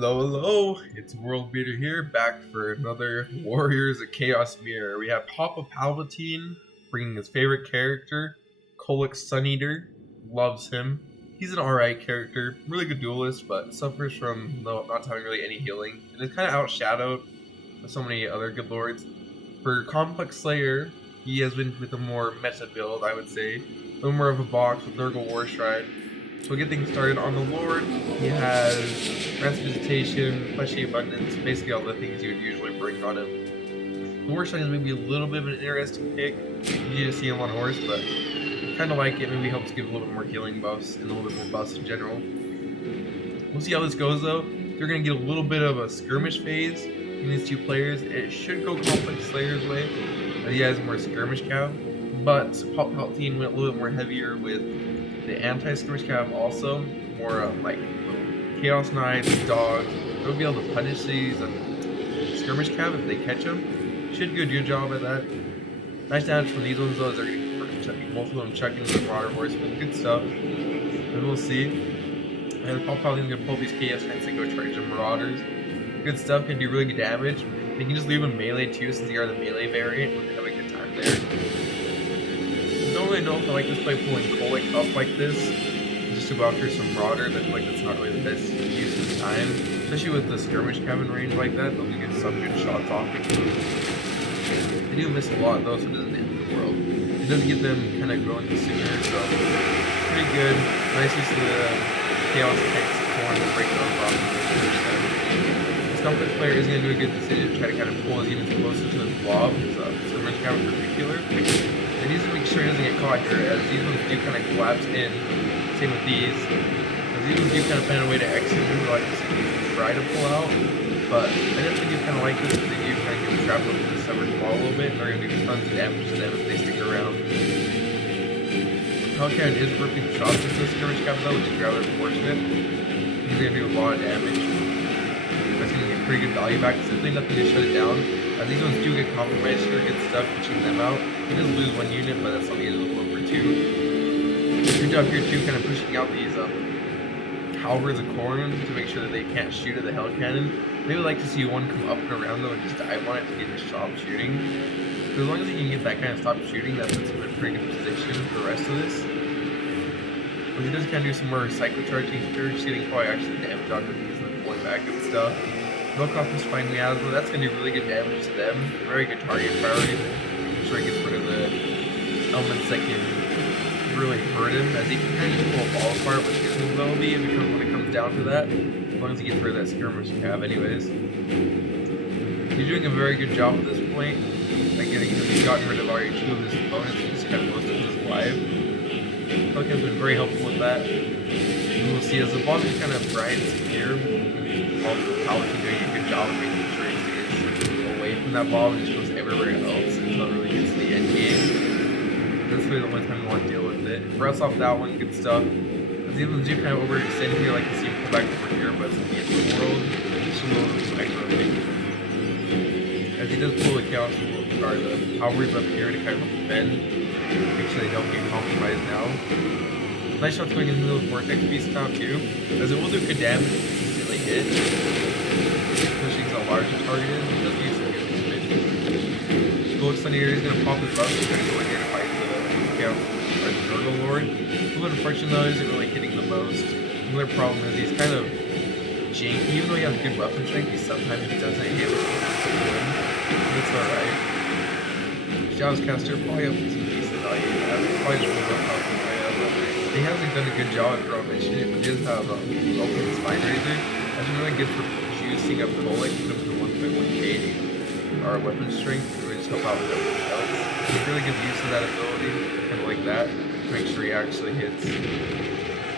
Hello, it's World Beater here, back for another Warriors of Chaos Mirror. We have Papa Palpatine bringing his favorite character, Kholek Suneater. Loves him. He's an alright character, really good duelist, but suffers from not having really any healing, and is kind of outshadowed by so many other good lords. For Complex Slayer, he has been with a more meta build, I would say. A little more of a box with Nurgle War Shrine. So we'll get things started on the Lord. He has Rest Visitation, Fleshy Abundance, basically all the things you would usually bring on him. The War Shrine is maybe a little bit of an interesting pick. You just see him on horse, but kind of like it. Maybe helps give a little bit more healing buffs and a little bit more buffs in general. We'll see how this goes though. They're going to get a little bit of a skirmish phase in these two players. It should go Complex Slayer's way. He has more skirmish cav, but Papa Palpatine went a little bit more heavier with the anti-skirmish cav also, more like Chaos Knights, dogs. They'll be able to punish these skirmish cav if they catch them. Should do a good job at that. Nice damage from these ones though, is they're going to be both of them chucking the Marauder Horsemen. Good stuff. And we'll see. And Papa Palpatine's going to pull these Chaos Knights and go charge the Marauders. Good stuff, can do really good damage. You can just leave them melee too, since they are the melee variant. We're going to have a good time there. I don't really know if I like this play pulling Kholek up like this, just to go after some Marauders. I feel like that's not really the best use of time, especially with the skirmish cabin range like that. They'll get some good shots off. They do miss a lot though, so it doesn't end the world. It does get them kind of going sooner, so pretty good. Nice use of the Chaos Hex corn to break those off. This complex player is going to do a good decision to try to kind of pull his units closer to his blob, his skirmish cabin in particular. He needs to make sure he doesn't get caught here, as these ones do kind of collapse in. Same with these. As these ones do kind of find a way to exit, we like to see these try to pull out. But I definitely do kind of like this, because they do kind of get trapped up in the severed wall a little bit, and they're going to do tons of damage to them if they stick around. Hellcat is ripping shots into the skirmish cap though, which is rather unfortunate. He's going to do a lot of damage. That's going to get pretty good value back. Simply nothing to shut it down. These ones do get compromised here, good stuff, pushing them out. He does lose one unit, but that's something he doesn't look for two. Good job here too, kind of pushing out these halberds of corn to make sure that they can't shoot at the hell cannon. They would like to see one come up and around though and just dive on it to get the stop shooting. So as long as he can get that kind of stop shooting, that puts him in a pretty good position for the rest of this. But he does kind of do some more cyclocharging here, getting probably actually damage on these and pulling back and stuff. Milkoff is finally out of it. That's going to do really good damage to them. Very good target priority. I'm sure he gets rid of the elements that can really hurt him, as he can kind of pull a ball apart with his mobility when it comes down to that. As long as he gets rid of that skirmish cav anyways. He's doing a very good job at this point. Like he's gotten rid of already two of his opponents and just kept most of his alive. Hellcat's been very helpful with that. And we'll see as the boss kind of grinds here. Also, Palpatine doing a good job of making sure he stays away from that bomb and just goes everywhere else until it really gets to the end game. That's really the only time we want to deal with it. Press off that one, good stuff. As the others do kind of overextend here, like you see him come back over here, but it's at the end of the world. Just a little extra thing. As he does pull the chaos, or the Halberds up here to kind of defend, make sure they don't get compromised now. Nice shots going in the middle of the Vortex Beast now too, as it will do good damage. Hit. Pushing a larger target in, he does use some good damage. Kholek Suneater is going to pop his buff, he's going to go in here to fight the Nurgle Lord. A little bit unfortunate though, isn't really hitting the most. Another problem is he's kind of janky, even though he has good weapon strength, sometimes he doesn't hit with him. That's alright. Shadow's Caster probably up to some decent value. Probably just really well. He hasn't done a good job at throwing initiative, but he does have open Spine Razor. That's really good for juicing up Kholek to 1.1k our weapon strength to really just help out with everything else. It's really good use of that ability, kind of like that, to make sure he actually hits.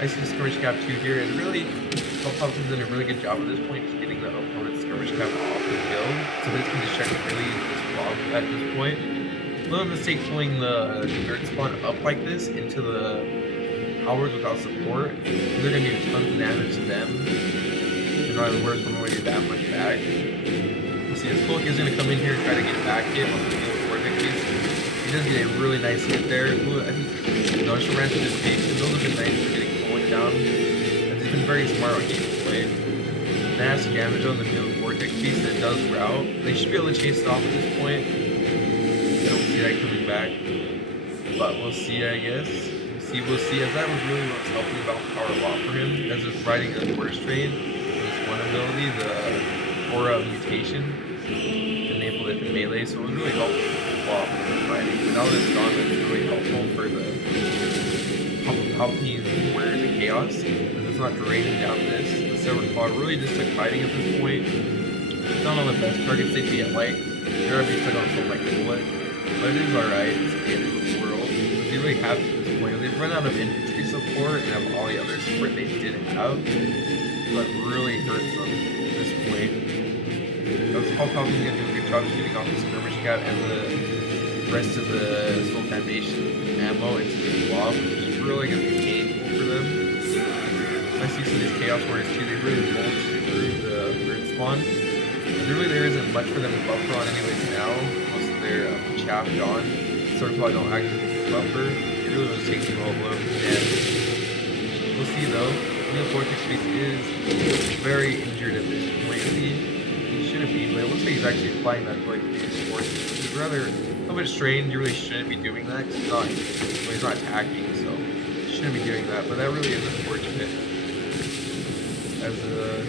I see the skirmish cap 2 here, and really, Palpatine's done a really good job at this point, just getting the opponent's skirmish cap off the kill, so this can just check really use this bomb at this point. A little mistake pulling the dirt spawn up like this into the Halberds without support. They're going to do tons of damage to them. They're not even worth them when they do that much back. You see, this Kholek is going to come in here and try to get a back hit once we deal with Vortexes. He does get a really nice hit there. I think Notion ran through this page, and those have been nice for getting Kholek down. And he's been very smart on gameplay. nasty damage on the Meal Vortex piece that does route. They should be able to chase it off at this point. I don't see that coming back. But we'll see, I guess. We'll see. As that was really what was helping about power a lot for him. As just riding the Quarter Strain, this one ability, the Aura Mutation, enabled it in melee, so it was really helpful a lot for him fighting. But now that it's gone, it's really helpful for the Papa Palpatine Warriors of Chaos, because it's not draining down this. The Severed Claw really just took fighting at this point. It's not on the best targets they'd be at, like, they're already stuck on something like Kholek, but it is alright. It's the end of the world. They really have to at this point. They've run out of infantry support and have all the other support they did have, but really hurts them at this point. Papa Palpatine's gonna do a good job shooting off the skirmish cap and the rest of the Soul Foundation ammo into the blob, which is really gonna be painful for them. I see some of these Chaos Warriors too, they really bulge through the bird spawn. Really there isn't much for them to buffer on anyways now. Most of their chapped on. Sort of probably don't actually buffer. It really was taking a blow from damage. We'll see though. Neil Vortex Beast is very injured at this point. He shouldn't be, but it looks like he's actually applying that to like these forces. Which is rather a little bit strained. You really shouldn't be doing that because he's not attacking, so you shouldn't be doing that. But that really is unfortunate. As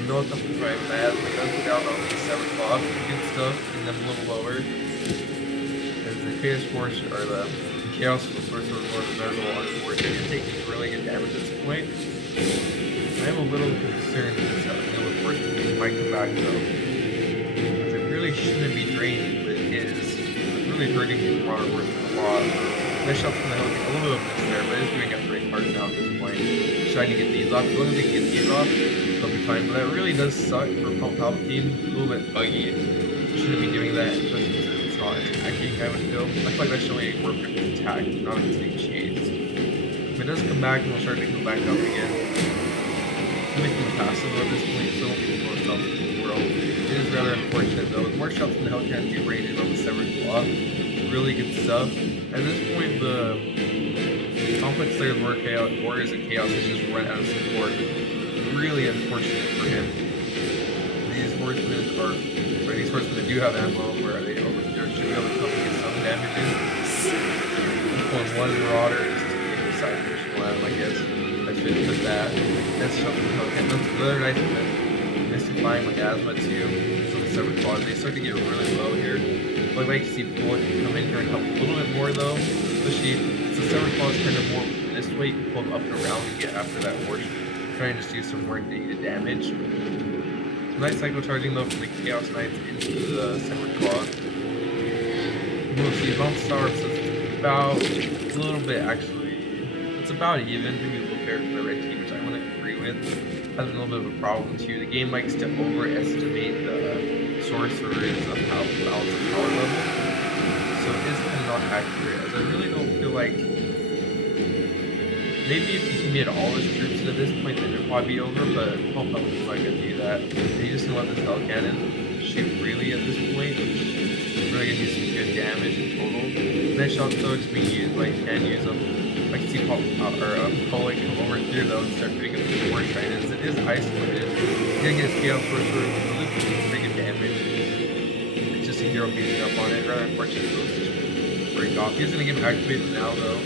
no couple try bad, but does go down on the 7 o'clock. Good stuff, and then a little lower. As the Chaos Force, or the Chaos Force was more of a little unfortunate, taking really good damage at this point. I am a little concerned that this Meal Force might come back though. As it really shouldn't be drained, but it is. It's really hurting the Marauder Horse a lot. Nice shots from the Helican, a little bit of miss there, but it's doing up pretty hard now at this point. Trying to get these off. As long as they can get these off, they'll be fine. But that really does suck for Papa Palpatine. A little bit buggy. Shouldn't be doing that, especially since it's not attacking, I would feel. I feel like that should only work if it's attack, not if it's being chased. If it does come back, then we'll start to come back up again. It's making passive at this point, so it won't be the most helpful in the world. It is rather unfortunate though. More shots than the Hellcat do rated on the Severed Claw. Really good stuff. At this point, the Complex Slayers Warriors of Chaos has just run out of support. Really unfortunate for him. These horsemen do have ammo where they should be able to come and get some damage in. Pulling one Marauder just to get the side mission around, I guess. I should put that. That's something okay. That's another nice bit. Mystifying with Asthma too. So the Severed Claws, they start to get really low here. I'd like to see Bullet come in here and help a little bit more though. Especially since the Severed Claws kind of more this way, you can pull them up and around and get after that horse. Trying to just do some more negative damage. Nice cycle charging though from the Chaos Knights into the Severed Claw. We'll see Bounce Star, so it's about a little bit actually. It's about even, maybe a little fair for the red team, which I wouldn't agree with. Has a little bit of a problem too. The game likes to overestimate the sorcerers of how balance of power level. So it is kind of not accurate. As I really don't feel like maybe if you can get all his troops at this point, then it'd probably be over, but Papa Palpatine's not gonna do that. And you just gonna let this Hell Cannon shoot freely at this point, which is really gonna do some good damage in total. Nice shots though, just being used, like you can use them. I can see Kholek come over here though and start picking up some more trainers. It is isolated. He's gonna get his Chaos Force through, really some pretty good damage. It's just a hero beating up on it, rather unfortunate to just break off. He's gonna get him activated now though.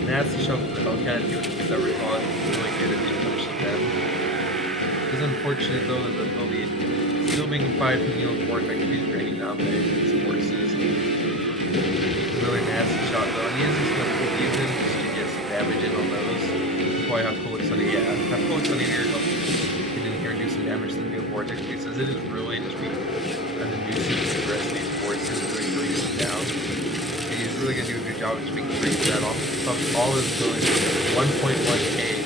And that's the shot for the Hellcat and the Severed Claw. It's really good at punishing them. It's unfortunate though that the ability still being applied from Neil Vortex is draining down the horses. Really nasty shot though, and he is just gonna pull these in just to get some damage in on those. Probably have Kholek Suneater, have Kholek Suneater get in here and do some damage to the Neil Vortex because it is really just being a nuisance to the rest of these forces, really bringing them down. And he's really gonna do a good job of just being free that off. All his abilities, 1.1k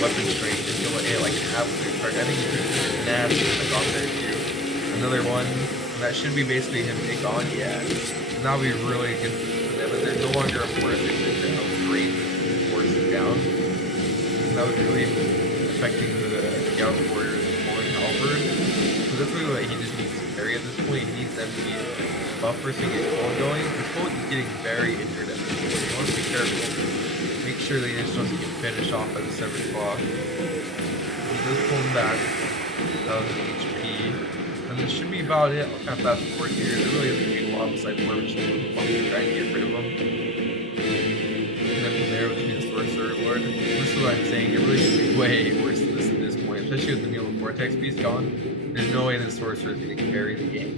weapon strength, just go in like an absolute target. I think he's pretty nasty like on there too. Another one, and that should be basically him take on, yeah. And that'll be really good for them, but they're no longer more efficient to help bring forces down. And that was really affecting the Chaos Warriors pulling Halberd. So that's really what he just needs to carry at this point. He needs them to be a buffer so he gets Cole going. Because Cole is getting very injured at this point. He wants to be careful. Make sure that he just doesn't get finished off by the Severed Claw. He does pull him back. HP. And this should be about it. I'll kind of fast forward here. There really isn't going to be a lot besides more, which is try and get rid of them. And then from there, between the Sorcerer Lord. This is what I'm saying. It really should be way worse than this at this point, especially with the Needle Vortex Beast gone. There's no way the Sorcerer is going to carry the game.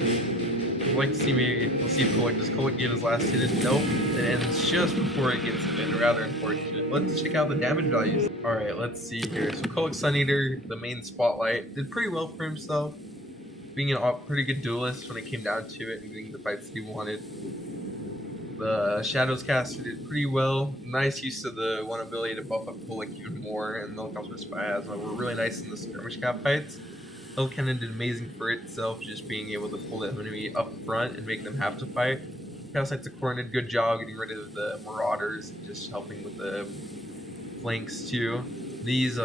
I'd like to see maybe, we'll see if Kholek, does Kholek get his last hit in? Nope. It ends just before it gets him in, rather unfortunate. Let's check out the damage values. Alright, let's see here. So Kholek Suneater, the main spotlight, did pretty well for himself. Being a pretty good duelist when it came down to it and getting the fights that he wanted. The Shadows caster did pretty well. Nice use of the one ability to buff up Kholek even more, and the Helicopter Miasma were really nice in the skirmish cap fights. Hellcannon did amazing for itself, just being able to pull the enemy up front and make them have to fight. Chaos Knights of Khorne did a good job getting rid of the Marauders, just helping with the flanks too. These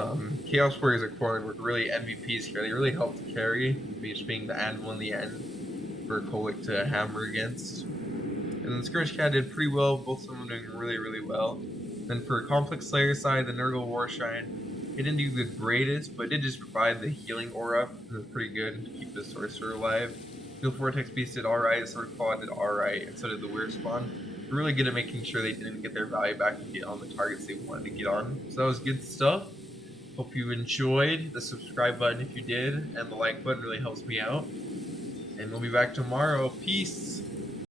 Chaos Warriors of Khorne were really MVPs here. They really helped carry, just being the anvil in the end for Kholek to hammer against. And then Skirmish Cat did pretty well, both of them doing really, really well. Then for Complex Slayer side, the Nurgle Warshine, it didn't do the greatest, but it did just provide the healing aura. It was pretty good to keep the Sorcerer alive. Steel Vortex Beast did alright, the Sword Claw did alright, and so did the Weird Spawn. They're really good at making sure they didn't get their value back and get on the targets they wanted to get on. So that was good stuff. Hope you enjoyed. The subscribe button if you did, and the like button really helps me out. And we'll be back tomorrow. Peace!